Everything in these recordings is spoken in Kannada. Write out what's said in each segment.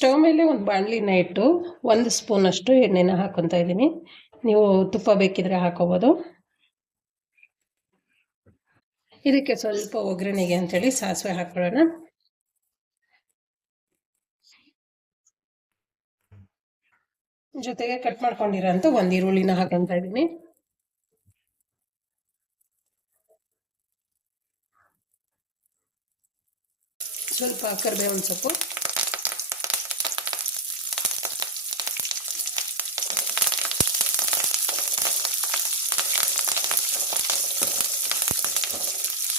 ಸ್ಟವ್ ಮೇಲೆ ಒಂದು ಬಾಣಲಿನ ಇಟ್ಟು 1 ಸ್ಪೂನಷ್ಟು ಎಣ್ಣೆನ ಹಾಕೊತಾ ಇದ್ದೀನಿ. ನೀವು ತುಪ್ಪ ಬೇಕಿದ್ರೆ ಹಾಕೋಬೋದು. ಇದಕ್ಕೆ ಸ್ವಲ್ಪ ಒಗ್ಗರಣೆಗೆ ಅಂತೇಳಿ ಸಾಸಿವೆ ಹಾಕೊಳ್ಳೋಣ. ಜೊತೆಗೆ ಕಟ್ ಮಾಡ್ಕೊಂಡಿರೋಂಥ 1 ಈರುಳ್ಳಿನ ಹಾಕೊತಾ ಇದ್ದೀನಿ. ಸ್ವಲ್ಪ ಕರಿಬೇವಿನ ಸೊಪ್ಪು,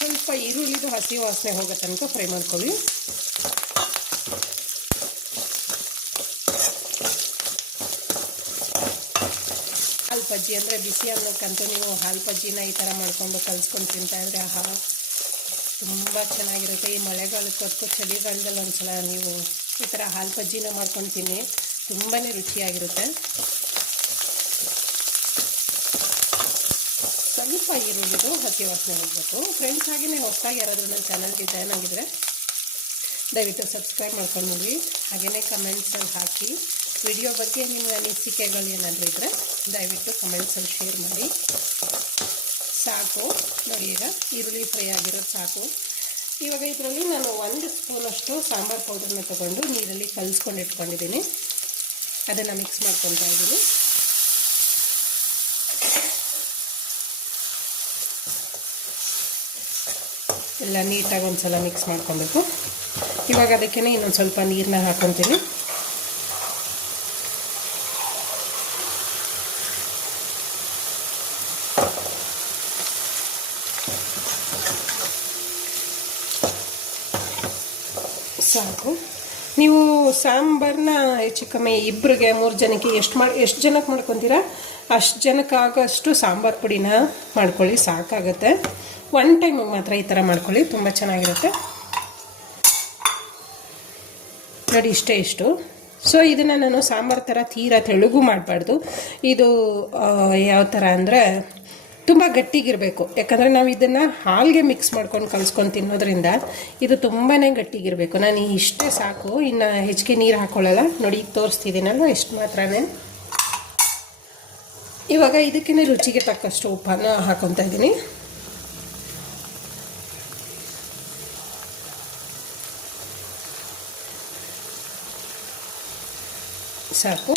ಸ್ವಲ್ಪ ಈರುಳ್ಳಿದು ಹಸಿ ವಾಸನೆ ಹೋಗೋ ತನಕ ಫ್ರೈ ಮಾಡ್ಕೊಳ್ಳಿ. ಹಾಲು ಪಜ್ಜಿ ಅಂದರೆ ಬಿಸಿ ಅನ್ನೋಕ್ಕಂತೂ ನೀವು ಹಾಲು ಪಜ್ಜಿನ ಈ ಥರ ಮಾಡ್ಕೊಂಡು ಕಲಿಸ್ಕೊಂಡು ತಿಂತಾ ಇದ್ರೆ ಆಹಾ ತುಂಬ ಚೆನ್ನಾಗಿರುತ್ತೆ. ಈ ಮಳೆಗಾಲಕ್ಕೂ ಚಳಿಗಾಲದಲ್ಲಿ ಒಂದ್ಸಲ ನೀವು ಈ ಥರ ಹಾಲು ಪಜ್ಜಿನ ಮಾಡ್ಕೊಂಡು ತಿನ್ನಿ, ತುಂಬಾ ರುಚಿಯಾಗಿರುತ್ತೆ. ಸ್ವಲ್ಪ ಈರುಳ್ಳಿದು ಹಸಿ ವಾಸನೆ ಹೋಗಬೇಕು. ಫ್ರೆಂಡ್ಸ್ ಹಾಗೆಯೇ ಹೊಸದಾಗಿ ಯಾರಾದರೂ ನನ್ನ ಚಾನಲ್ಗೆ ಜಾಯ್ನ್ ಆಗಿದ್ರೆ ದಯವಿಟ್ಟು ಸಬ್ಸ್ಕ್ರೈಬ್ ಮಾಡ್ಕೊಂಡು ನೋಡಿ. ಹಾಗೆಯೇ ಕಮೆಂಟ್ಸಲ್ಲಿ ಹಾಕಿ. ವಿಡಿಯೋ ಬಗ್ಗೆ ನಿಮ್ಮ ಅನಿಸಿಕೆಗಳು ಏನಾದರೂ ಇದ್ದರೆ ದಯವಿಟ್ಟು ಕಮೆಂಟ್ಸಲ್ಲಿ ಶೇರ್ ಮಾಡಿ. ಸಾಕು ನೋಡಿ, ಈಗ ಈರುಳ್ಳಿ ಫ್ರೈ ಆಗಿರೋದು ಸಾಕು. ಇವಾಗ ಇದರಲ್ಲಿ ನಾನು 1 ಸ್ಪೂನಷ್ಟು ಸಾಂಬಾರು ಪೌಡರ್ನ ತೊಗೊಂಡು ನೀರಲ್ಲಿ ಕಲಿಸ್ಕೊಂಡು ಇಟ್ಕೊಂಡಿದ್ದೀನಿ. ಅದನ್ನು ಮಿಕ್ಸ್ ಮಾಡ್ಕೊತಾ ಇದ್ದೀನಿ. ಎಲ್ಲ ನೀಟಾಗಿ ಒಂದು ಸಲ ಮಿಕ್ಸ್ ಮಾಡ್ಕೊಬೇಕು. ಇವಾಗ ಅದಕ್ಕೆ ಇನ್ನೊಂದು ಸ್ವಲ್ಪ ನೀರನ್ನ ಹಾಕ್ಕೊತೀನಿ. ಸಾಕು. ನೀವು ಸಾಂಬಾರನ್ನ ಹೆಚ್ಚು ಕಮ್ಮಿ 2-3 ಜನಕ್ಕೆ ಎಷ್ಟು ಜನಕ್ಕೆ ಮಾಡ್ಕೊತೀರಾ ಅಷ್ಟು ಜನಕ್ಕಾಗೋಷ್ಟು ಸಾಂಬಾರು ಪುಡಿನ ಮಾಡ್ಕೊಳ್ಳಿ, ಸಾಕಾಗುತ್ತೆ. 1 ಟೈಮಿಗೆ ಮಾತ್ರ ಈ ಥರ ಮಾಡ್ಕೊಳ್ಳಿ, ತುಂಬ ಚೆನ್ನಾಗಿರುತ್ತೆ ನೋಡಿ. ಇಷ್ಟು ಸೊ ಇದನ್ನು ನಾನು ಸಾಂಬಾರು ಥರ ತೀರಾ ತೆಳುಗೂ ಮಾಡಬಾರ್ದು. ಇದು ಯಾವ ಥರ ಅಂದರೆ ತುಂಬ ಗಟ್ಟಿಗಿರಬೇಕು. ಯಾಕಂದರೆ ನಾವು ಇದನ್ನು ಹಾಲಿಗೆ ಮಿಕ್ಸ್ ಮಾಡ್ಕೊಂಡು ಕಲಿಸ್ಕೊಂಡು ತಿನ್ನೋದ್ರಿಂದ ಇದು ತುಂಬಾ ಗಟ್ಟಿಗಿರಬೇಕು. ನಾನು ಇಷ್ಟೇ ಸಾಕು, ಇನ್ನು ಹೆಚ್ಚಿಗೆ ನೀರು ಹಾಕ್ಕೊಳ್ಳಲ್ಲ ನೋಡಿ. ಈಗ ತೋರಿಸ್ತಿದ್ದೀನಲ್ವ ಇಷ್ಟು ಮಾತ್ರನೇ. ಇವಾಗ ಇದಕ್ಕೇ ರುಚಿಗೆ ತಕ್ಕಷ್ಟು ಉಪ್ಪನ್ನು ಹಾಕ್ಕೊತಾ ಇದ್ದೀನಿ. ಸಾಕು.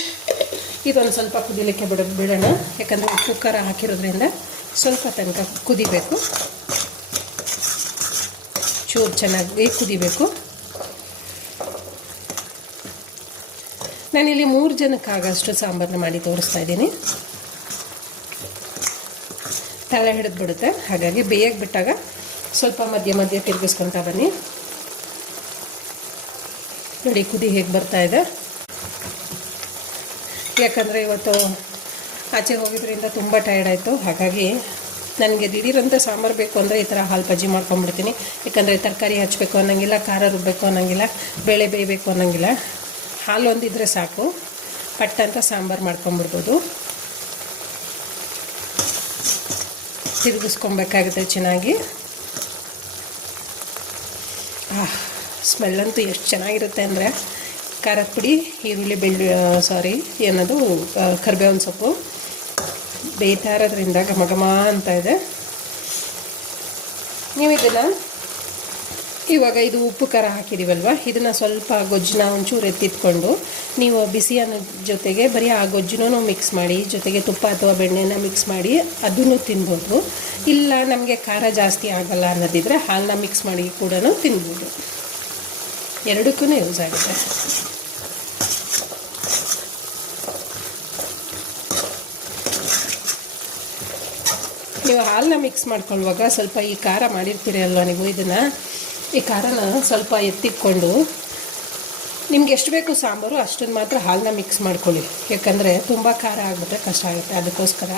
ಇದೊಂದು ಸ್ವಲ್ಪ ಕುದಿಲಿಕ್ಕೆ ಬಿಡೋಣ. ಯಾಕಂದರೆ ಉಪ್ಪು ಖಾರ ಹಾಕಿರೋದ್ರಿಂದ ಸ್ವಲ್ಪ ತನಕ ಕುದಿಬೇಕು, ಚೂರು ಚೆನ್ನಾಗಿ ಕುದಿಬೇಕು. ನಾನಿಲ್ಲಿ 3 ಜನಕ್ಕಾಗಷ್ಟು ಸಾಂಬಾರನ್ನ ಮಾಡಿ ತೋರಿಸ್ತಾ ಇದ್ದೀನಿ. ತಲೆ ಹಿಡಿದು ಬಿಡುತ್ತೆ, ಹಾಗಾಗಿ ಬೇಯಕ್ಕೆ ಬಿಟ್ಟಾಗ ಸ್ವಲ್ಪ ಮಧ್ಯೆ ತಿರುಗಿಸ್ಕೊತಾ ಬನ್ನಿ. ನೋಡಿ ಕುದಿ ಹೇಗೆ ಬರ್ತಾ ಇದೆ. ಯಾಕಂದರೆ ಇವತ್ತು ಆಚೆ ಹೋಗಿದ್ರಿಂದ ತುಂಬ ಟಯರ್ಡ್ ಆಯಿತು. ಹಾಗಾಗಿ ನನಗೆ ದಿಢೀರಂತ ಸಾಂಬಾರು ಬೇಕು ಅಂದರೆ ಈ ಥರ ಹಾಲು ಪಜ್ಜಿ ಮಾಡ್ಕೊಂಬಿಡ್ತೀನಿ. ಯಾಕಂದರೆ ತರಕಾರಿ ಹಚ್ಚಬೇಕು ಅನ್ನೋಂಗಿಲ್ಲ, ಖಾರ ರುಬ್ಬಬೇಕು ಅನ್ನೋಂಗಿಲ್ಲ, ಬೇಳೆ ಬೇಯಬೇಕು ಅನ್ನೋಂಗಿಲ್ಲ. ಹಾಲು ಒಂದಿದ್ರೆ ಸಾಕು, ಪಟ್ಟಂತ ಸಾಂಬಾರು ಮಾಡ್ಕೊಂಬಿಡ್ಬೋದು. ತಿರುಗಿಸ್ಕೊಬೇಕಾಗುತ್ತೆ ಚೆನ್ನಾಗಿ. ಸ್ಮೆಲ್ಲಂತೂ ಎಷ್ಟು ಚೆನ್ನಾಗಿರುತ್ತೆ ಅಂದರೆ ಖಾರದ ಪುಡಿ, ಈರುಳ್ಳಿ, ಏನದು ಕರಿಬೇವಿನ ಸೊಪ್ಪು ಬೇಯ್ತಾ ಇರೋದ್ರಿಂದ ಘಮ ಅಂತ ಇದೆ. ನೀವು ಇದನ್ನು ಇವಾಗ ಇದು ಉಪ್ಪು ಖಾರ ಹಾಕಿದ್ದೀವಲ್ವ, ಇದನ್ನು ಸ್ವಲ್ಪ ಗೊಜ್ಜನ್ನ ಒಂಚೂರು ಎತ್ತಿಟ್ಕೊಂಡು ನೀವು ಬಿಸಿ ಅನ್ನೋ ಜೊತೆಗೆ ಬರೀ ಆ ಗೊಜ್ಜನ್ನೂ ಮಿಕ್ಸ್ ಮಾಡಿ, ಜೊತೆಗೆ ತುಪ್ಪ ಅಥವಾ ಬೆಣ್ಣೆನ ಮಿಕ್ಸ್ ಮಾಡಿ ಅದನ್ನು ತಿನ್ಬೋದು. ಇಲ್ಲ ನಮಗೆ ಖಾರ ಜಾಸ್ತಿ ಆಗಲ್ಲ ಅನ್ನೋದಿದ್ರೆ ಹಾಲನ್ನ ಮಿಕ್ಸ್ ಮಾಡಿ ಕೂಡ ತಿನ್ಬೋದು. ಎರಡಕ್ಕೂ ಯೂಸ್ ಆಗುತ್ತೆ. ನೀವು ಹಾಲನ್ನ ಮಿಕ್ಸ್ ಮಾಡ್ಕೊಳ್ಳುವಾಗ ಸ್ವಲ್ಪ ಈ ಖಾರ ಮಾಡಿರ್ತೀರಿ ಅಲ್ವ ನೀವು, ಈ ಖಾರನ ಸ್ವಲ್ಪ ಎತ್ತಿಟ್ಕೊಂಡು ನಿಮ್ಗೆ ಎಷ್ಟು ಬೇಕು ಸಾಂಬಾರು ಅಷ್ಟನ್ನು ಮಾತ್ರ ಹಾಲನ್ನ ಮಿಕ್ಸ್ ಮಾಡ್ಕೊಳ್ಳಿ. ಯಾಕಂದರೆ ತುಂಬ ಖಾರ ಆಗಿಬಿಟ್ರೆ ಕಷ್ಟ ಆಗುತ್ತೆ. ಅದಕ್ಕೋಸ್ಕರ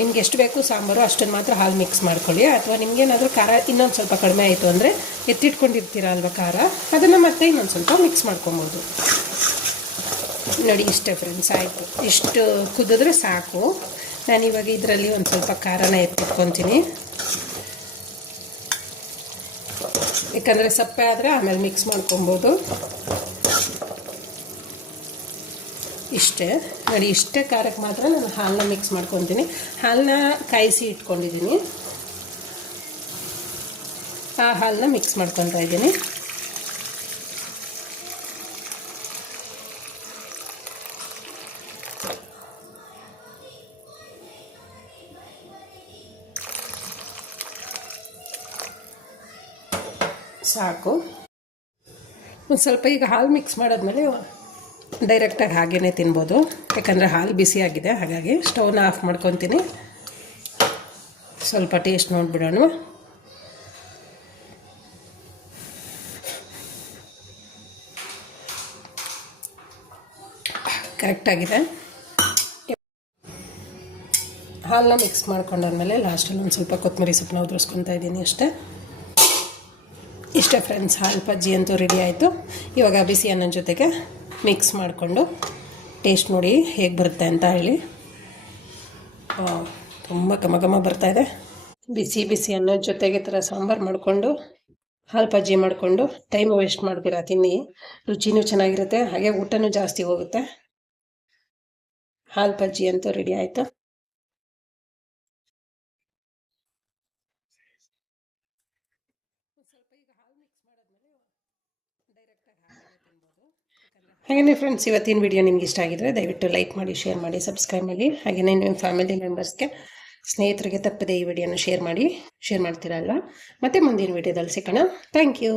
ನಿಮ್ಗೆ ಎಷ್ಟು ಬೇಕು ಸಾಂಬಾರು ಅಷ್ಟನ್ನು ಮಾತ್ರ ಹಾಲು ಮಿಕ್ಸ್ ಮಾಡ್ಕೊಳ್ಳಿ. ಅಥವಾ ನಿಮಗೇನಾದರೂ ಖಾರ ಇನ್ನೊಂದು ಸ್ವಲ್ಪ ಕಡಿಮೆ ಆಯಿತು ಅಂದರೆ ಎತ್ತಿಟ್ಕೊಂಡಿರ್ತೀರ ಅಲ್ವ ಖಾರ, ಅದನ್ನು ಮತ್ತೆ ಇನ್ನೊಂದು ಸ್ವಲ್ಪ ಮಿಕ್ಸ್ ಮಾಡ್ಕೊಬೋದು. ನೋಡಿ ಇಷ್ಟೇ ಫ್ರೆಂಡ್ಸ್, ಆಯಿತು. ಇಷ್ಟು ಕುದಿದ್ರೆ ಸಾಕು. ನಾನಿವಾಗ ಇದರಲ್ಲಿ ಒಂದು ಸ್ವಲ್ಪ ಖಾರನ ಎತ್ತಿಟ್ಕೊತೀನಿ. ಯಾಕಂದರೆ ಸಪ್ಪೆ ಆದರೆ ಆಮೇಲೆ ಮಿಕ್ಸ್ ಮಾಡ್ಕೊಬೋದು. ಇಷ್ಟೇ ನೋಡಿ, ಇಷ್ಟೇ ಖಾರಕ್ಕೆ ಮಾತ್ರ ನಾನು ಹಾಲನ್ನ ಮಿಕ್ಸ್ ಮಾಡ್ಕೊತೀನಿ. ಹಾಲನ್ನ ಕಾಯಿಸಿ ಇಟ್ಕೊಂಡಿದ್ದೀನಿ, ಆ ಹಾಲನ್ನ ಮಿಕ್ಸ್ ಮಾಡ್ಕೊತಾ ಇದ್ದೀನಿ. ಸಾಕು. ಒಂದು ಸ್ವಲ್ಪ ಈಗ ಹಾಲು ಮಿಕ್ಸ್ ಮಾಡಾದ್ಮೇಲೆ ಡೈರೆಕ್ಟಾಗಿ ಹಾಗೇ ತಿನ್ಬೋದು, ಯಾಕಂದರೆ ಹಾಲು ಬಿಸಿಯಾಗಿದೆ. ಹಾಗಾಗಿ ಸ್ಟವ್ನ ಆಫ್ ಮಾಡ್ಕೊತೀನಿ. ಸ್ವಲ್ಪ ಟೇಸ್ಟ್ ನೋಡಿಬಿಡೋಣ. ಕರೆಕ್ಟಾಗಿದೆ. ಹಾಲನ್ನ ಮಿಕ್ಸ್ ಮಾಡ್ಕೊಂಡಾದ್ಮೇಲೆ ಲಾಸ್ಟಲ್ಲಿ ಒಂದು ಸ್ವಲ್ಪ ಕೊತ್ತಂಬರಿ ಸೊಪ್ಪನ್ನ ಉದುರಿಸ್ಕೊತಾ ಇದ್ದೀನಿ ಅಷ್ಟೇ. ಇಷ್ಟೇ ಫ್ರೆಂಡ್ಸ್, ಹಾಲು ಬಜ್ಜಿ ಅಂತೂ ರೆಡಿ ಆಯಿತು. ಇವಾಗ ಬಿಸಿ ಅನ್ನೋ ಜೊತೆಗೆ ಮಿಕ್ಸ್ ಮಾಡಿಕೊಂಡು ಟೇಸ್ಟ್ ನೋಡಿ ಹೇಗೆ ಬರುತ್ತೆ ಅಂತ ಹೇಳಿ. ತುಂಬ ಘಮ ಘಮ ಬರ್ತಾಯಿದೆ. ಬಿಸಿ ಬಿಸಿ ಅನ್ನೋ ಜೊತೆಗೆ ಥರ ಸಾಂಬಾರು ಮಾಡಿಕೊಂಡು ಹಾಲು ಬಜ್ಜಿ ಮಾಡಿಕೊಂಡು ಟೈಮ್ ವೇಸ್ಟ್ ಮಾಡ್ತೀರಾ ತಿನ್ನಿ. ರುಚಿನೂ ಚೆನ್ನಾಗಿರುತ್ತೆ, ಹಾಗೆ ಊಟನೂ ಜಾಸ್ತಿ ಹೋಗುತ್ತೆ. ಹಾಲು ಬಜ್ಜಿ ಅಂತೂ ರೆಡಿ ಆಯಿತು. ಹಾಗೆಯೇ ಫ್ರೆಂಡ್ಸ್, ಇವತ್ತಿನ ವಿಡಿಯೋ ನಿಮ್ಗೆ ಇಷ್ಟ ಆಗಿದ್ರೆ ದಯವಿಟ್ಟು ಲೈಕ್ ಮಾಡಿ, ಶೇರ್ ಮಾಡಿ, ಸಬ್ಸ್ಕ್ರೈಬ್ ಮಾಡಿ. ಹಾಗೆಯೇ ನಿಮ್ಮ ಫ್ಯಾಮಿಲಿ ಮೆಂಬರ್ಸ್ಗೆ, ಸ್ನೇಹಿತರಿಗೆ ತಪ್ಪದೆ ಈ ವಿಡಿಯೋನ ಶೇರ್ ಮಾಡ್ತೀರಲ್ವ. ಮತ್ತೆ ಮುಂದಿನ ವಿಡಿಯೋದಲ್ಲಿ ಸಿಗೋಣ. Thank you.